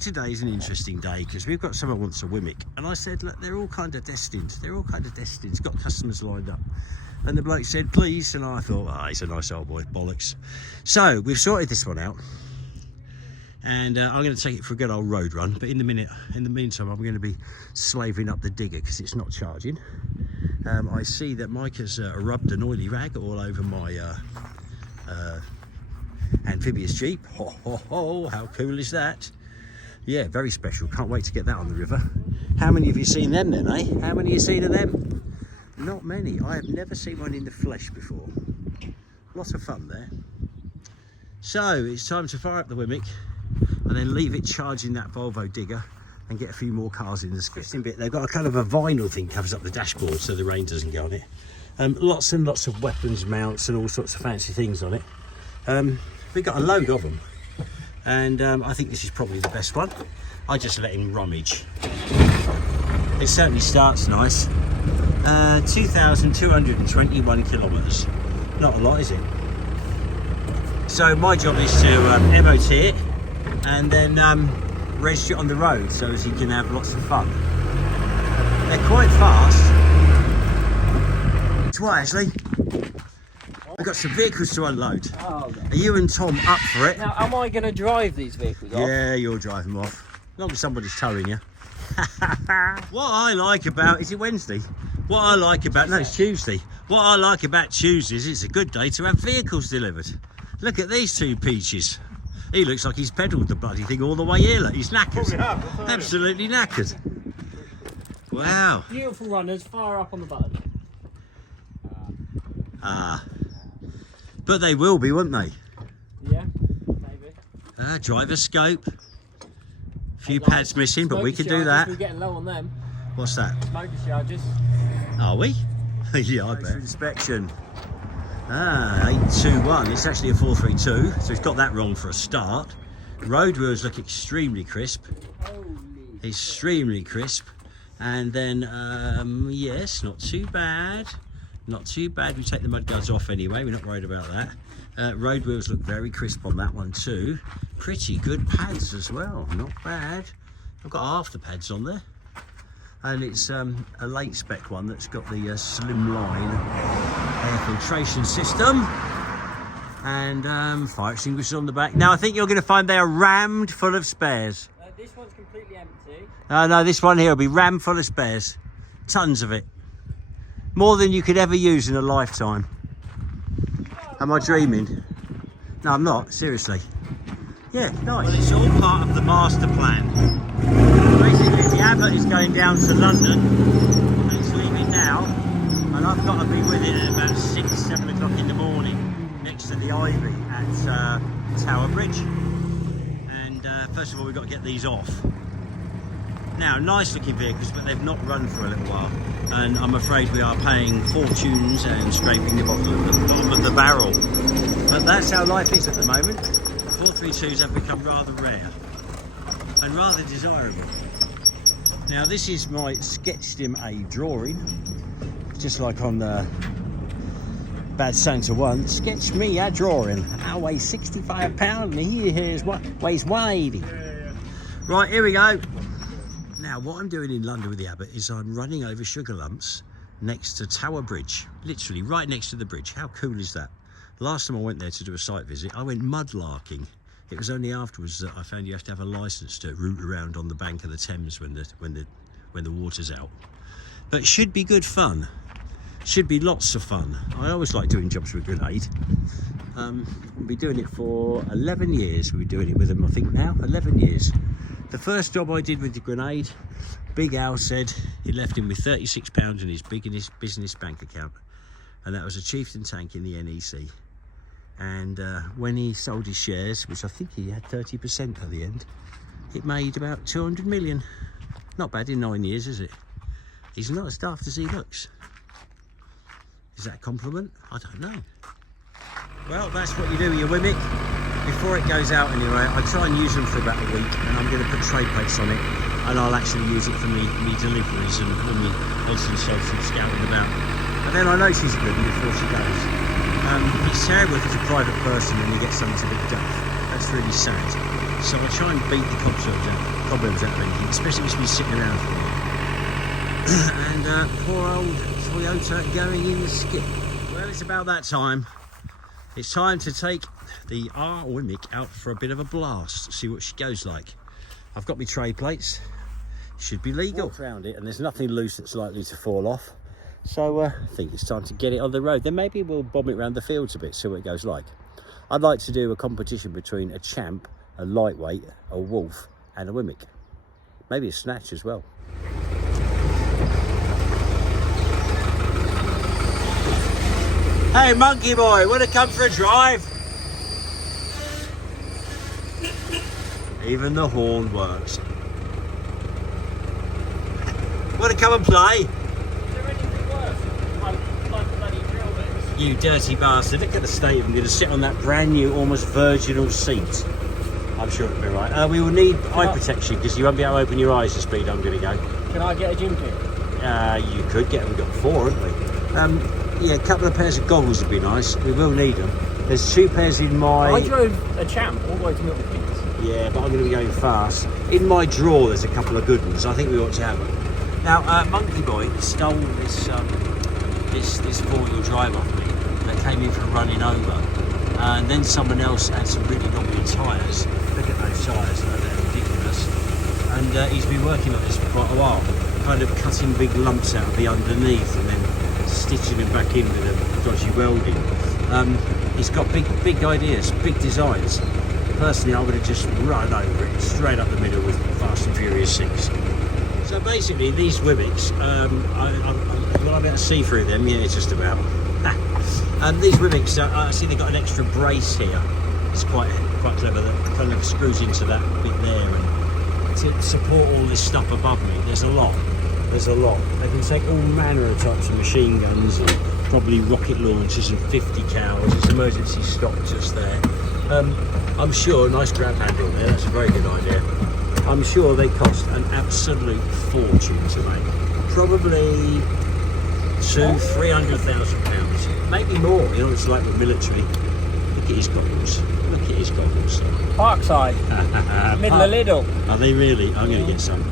thought today's an interesting day because we've got someone wants a Rwimik, and I said, look, they're all kind of destined. They're all kind of destined. Got customers lined up. And the bloke said, please. And I thought, oh, he's a nice old boy, bollocks. So we've sorted this one out. And I'm going to take it for a good old road run. But in the meantime, I'm going to be slaving up the digger because it's not charging. I see that Mike has rubbed an oily rag all over my amphibious Jeep. Ho, ho, ho, how cool is that? Yeah, very special. Can't wait to get that on the river. How many have you seen them then, eh? How many have you seen of them? Not many. I have never seen one in the flesh before. Lots of fun there. So it's time to fire up the Rwimik and then leave it charging that Volvo digger and get a few more cars in the scripting bit. They've got a kind of a vinyl thing covers up the dashboard so the rain doesn't get on it. Lots and lots of weapons mounts and all sorts of fancy things on it. We've got a load of them, and I think this is probably the best one. I just let him rummage. It certainly starts nice. 2,221 kilometres. Not a lot, is it? So my job is to MOT it and then register it on the road so as he can have lots of fun. They're quite fast. It's what, Ashley? We've got some vehicles to unload. Oh, okay. Are you and Tom up for it? Now, am I going to drive these vehicles off? Yeah, you'll drive them off. As long as somebody's towing you. What I like about, is it Wednesday? What I like about, no, it's Tuesday. What I like about Tuesdays, it's a good day to have vehicles delivered. Look at these two peaches. He looks like he's pedalled the bloody thing all the way here. Look, he's knackered. Absolutely knackered. Wow. Beautiful runners, fire up on the button. But they will be, won't they? Yeah, maybe. Driver scope. A few pads missing, but we can do that. We're getting low on them. What's that? Smoke discharges. Are we? Yeah, I bet. Inspection. 821. It's actually a 432, so he's got that wrong for a start. Road wheels look extremely crisp. Extremely crisp. And then, yes, not too bad. Not too bad. We take the mud guards off anyway. We're not worried about that. Road wheels look very crisp on that one too. Pretty good pads as well. Not bad. I've got half the pads on there. And it's a late spec one that's got the slim line air filtration system and fire extinguishers on the back. Now I think you're going to find they are rammed full of spares. This one's completely empty. No, this one here will be rammed full of spares. Tons of it. More than you could ever use in a lifetime. Am I dreaming? No, I'm not. Seriously. Yeah, nice. Well, it's all part of the master plan. Basically, the Abbott is going down to London and it's leaving now, and I've got to be with it at about 6, 7 o'clock in the morning next to the Ivy at Tower Bridge. And first of all, we've got to get these off. Now, nice looking vehicles, but they've not run for a little while, and I'm afraid we are paying fortunes and scraping the bottom of the barrel. But that's how life is at the moment. 432s have become rather rare and rather desirable. Now this is my sketched him a drawing, just like on the Bad Santa one. Sketch me a drawing. I weigh 65 pounds and he weighs 180. Right, here we go. Now what I'm doing in London with the Abbott is I'm running over sugar lumps next to Tower Bridge, literally right next to the bridge. How cool is that? Last time I went there to do a site visit, I went mudlarking. It was only afterwards that I found you have to have a licence to root around on the bank of the Thames when the water's out. But it should be good fun. Should be lots of fun. I always like doing jobs with Grenade. We'll be doing it for 11 years. We'll be doing it with them, I think now, 11 years. The first job I did with the Grenade, Big Al said he left him with £36 in his business bank account. And that was a Chieftain tank in the NEC. And when he sold his shares, which I think he had 30% at the end, it made about 200 million. Not bad in 9 years, is it? He's not as daft as he looks. Is that a compliment? I don't know. Well, that's what you do with your Rwimik. Before it goes out anyway, I try and use them for about a week, and I'm going to put trade plates on it, and I'll actually use it for me deliveries and when we odds and sods and scouting about. And then I know she's good before she goes. It's terrible if it's a private person and you get something a bit daft. That's really sad. So I try and beat the cobwebs out of anything, especially if it's been sitting around for a while. And poor old Toyota going in the skip. Well, it's about that time. It's time to take the Rwimik out for a bit of a blast, see what she goes like. I've got my tray plates, should be legal. Walked around it and there's nothing loose that's likely to fall off. So I think it's time to get it on the road. Then maybe we'll bomb it around the fields a bit, see what it goes like. I'd like to do a competition between a champ, a lightweight, a wolf and a Rwimik. Maybe a snatch as well. Hey monkey boy, wanna come for a drive? Even the horn works. Wanna come and play? Is there anything worse? Like bloody drill bits. You dirty bastard, look at the state of them. I'm going to sit on that brand new, almost virginal seat. I'm sure it'll be right. We will need eye protection because you won't be able to open your eyes the speed I'm going to go. Can I get a gym kit? You could get them. We've got 4, haven't we? Yeah, a couple of pairs of goggles would be nice. We will need them. There's 2 pairs in my... I drove a champ all the way to Milton Keynes. Yeah, but I'm going to be going fast. In my drawer, there's a couple of good ones. I think we ought to have them. Now, Monkey Boy stole this 4-wheel drive off me that came in from running over. And then someone else had some really knobbly tyres. Look at those tyres, they're ridiculous. And he's been working on this for quite a while, kind of cutting big lumps out of the underneath and then stitching them back in with a dodgy welding. He's got big ideas, big designs. Personally, I would have just run over it straight up the middle with Fast and Furious 6. So basically, these Rwimiks, will I be able to see through them? Yeah, just about. And these Rwimiks, I see they've got an extra brace here. It's quite clever. That kind of screws into that bit there, and to support all this stuff above me. There's a lot. They can take all manner of types of machine guns and probably rocket launchers and 50 cals. There's emergency stock just there. I'm sure, nice grab handle there. That's a very good idea. I'm sure they cost an absolute fortune to make. Probably £200,000-300,000, maybe more. You know, it's like the military. Look at his goggles. Parkside, middle of Lidl. Are they really? I'm going to get some.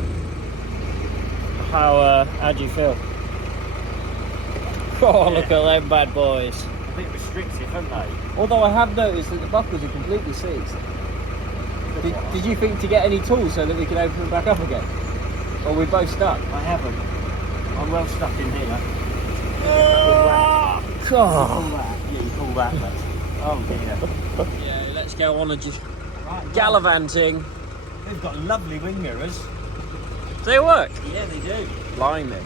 How do you feel? Oh, look at them bad boys. A bit restrictive, aren't they? Although I have noticed that the buckles are completely seized. Did you think to get any tools so that we can open them back up again? Or are we both stuck? I haven't. I'm well stuck in here. God. Yeah, you call that, mate. Oh dear. Yeah, let's go on gallivanting. They've got lovely wing mirrors. Do they work? Yeah, they do. Blimey.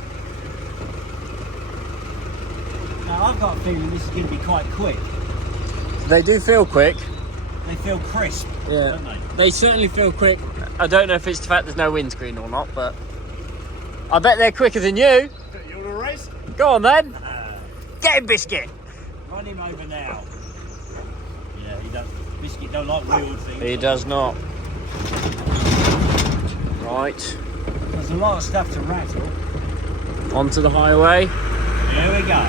Now I've got a feeling this is going to be quite quick. They do feel quick. They feel crisp, don't they? They certainly feel quick. I don't know if it's the fact there's no windscreen or not, but I bet they're quicker than you. You want to race? Go on then. Get him, Biscuit. Run him over now. Yeah, he does. Biscuit don't like wheeled things. He does not. Right. There's a lot of stuff to rattle. Onto the highway. Here we go.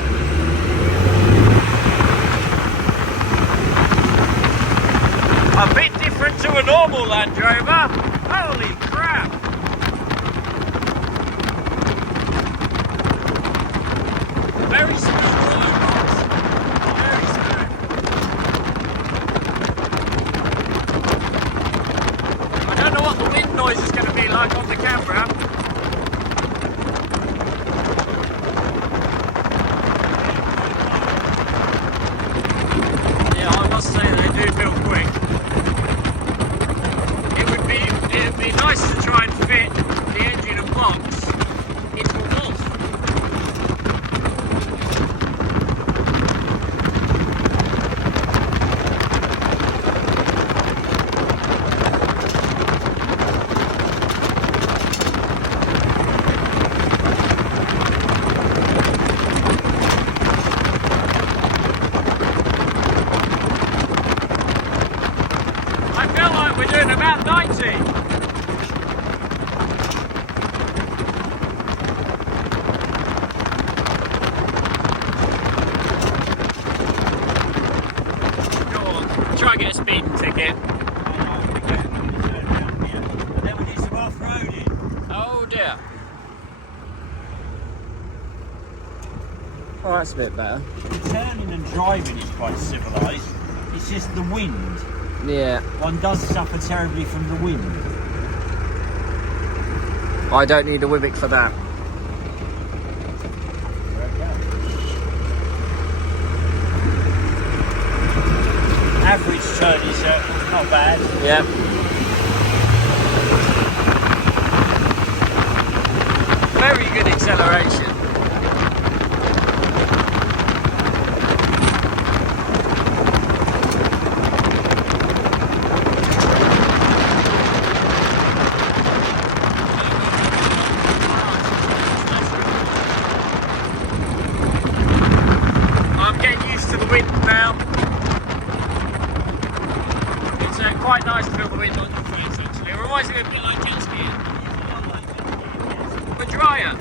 A bit different to a normal Landrover. Holy crap! Very smooth rolls. Very smooth. I don't know what the wind noise is going to be like on the camera. Yeah, I must say they do feel quick. It'd be nice to try and fit the engine and box into a Wolf. Oh, that's a bit better. The turning and driving is quite civilised. It's just the wind. Yeah. One does suffer terribly from the wind. I don't need a Rwimik for that. Average turning circle, not bad. Yeah. Very good acceleration. I'm getting used to the wind now. It's quite nice to feel the wind on your face actually. It reminds me a bit like jet skiing. But drier.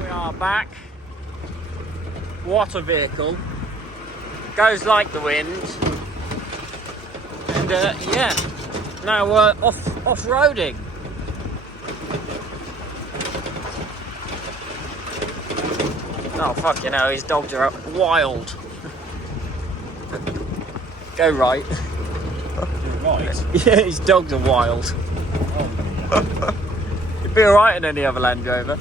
We are back. What a vehicle. Goes like the wind. And yeah, now we're off-roading. Oh fucking hell, his dogs are up wild. Go right. Right. Yeah, his dogs are wild. Oh, You'd be alright in any other Land Rover.